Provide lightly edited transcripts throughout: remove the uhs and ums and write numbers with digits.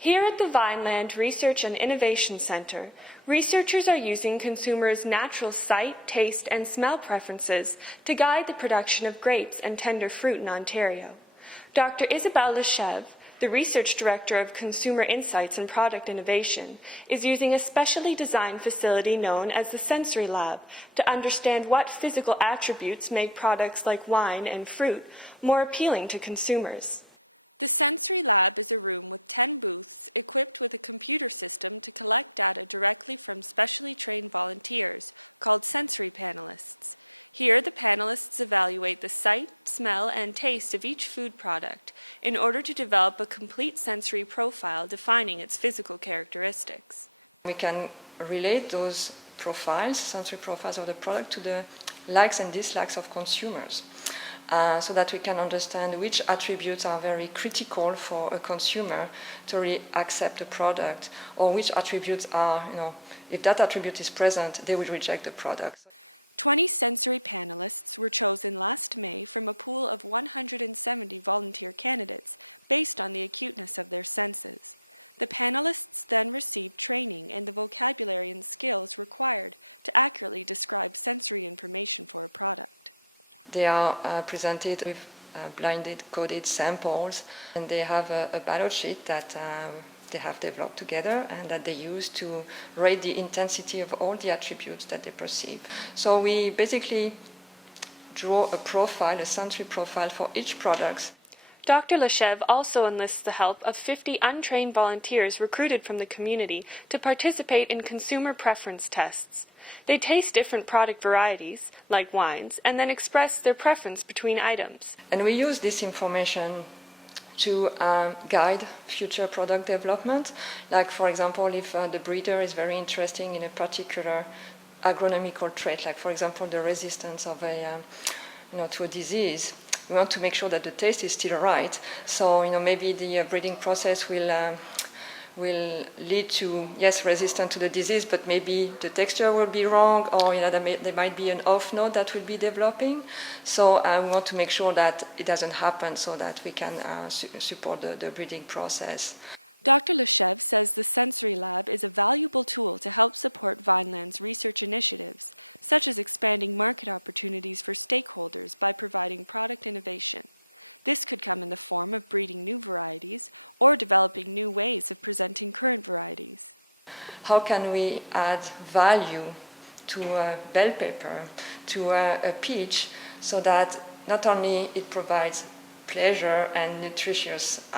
Here at the Vineland Research and Innovation Center, researchers are using consumers' natural sight, taste, and smell preferences to guide the production of grapes and tender fruit in Ontario. Dr. Isabelle Lechèvre, the Research Director of Consumer Insights and Product Innovation, is using a specially designed facility known as the Sensory Lab to understand what physical attributes make products like wine and fruit more appealing to consumers. We can relate those profiles, sensory profiles of the product, to the likes and dislikes of consumers, so that we can understand which attributes are very critical for a consumer to really accept a product, or which attributes are, if that attribute is present, they will reject the product. They are presented with blinded coded samples, and they have a ballot sheet that they have developed together and that they use to rate the intensity of all the attributes that they perceive. So we basically draw a profile, a sensory profile for each product. Dr. Lechèvre also enlists the help of 50 untrained volunteers recruited from the community to participate in consumer preference tests. They taste different product varieties, like wines, and then express their preference between items. And we use this information to guide future product development. Like, for example, if the breeder is very interested in a particular agronomical trait, like, for example, the resistance of to a disease, we want to make sure that the taste is still right. So, maybe the breeding process will lead to, yes, resistance to the disease, but maybe the texture will be wrong, or there might be an off note that will be developing. So we want to make sure that it doesn't happen, so that we can support the breeding process. How can we add value to a bell pepper, to a peach, so that not only it provides pleasure and nutritious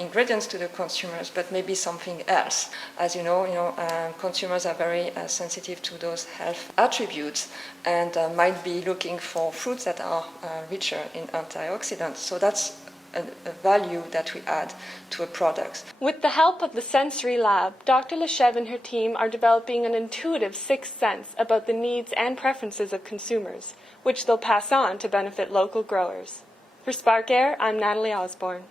ingredients to the consumers, but maybe something else. As you know, consumers are very sensitive to those health attributes and might be looking for fruits that are richer in antioxidants. So that's a value that we add to a product. With the help of the Sensory Lab, Dr. Lechèvre and her team are developing an intuitive sixth sense about the needs and preferences of consumers, which they'll pass on to benefit local growers. For Spark Air, I'm Natalie Osborne.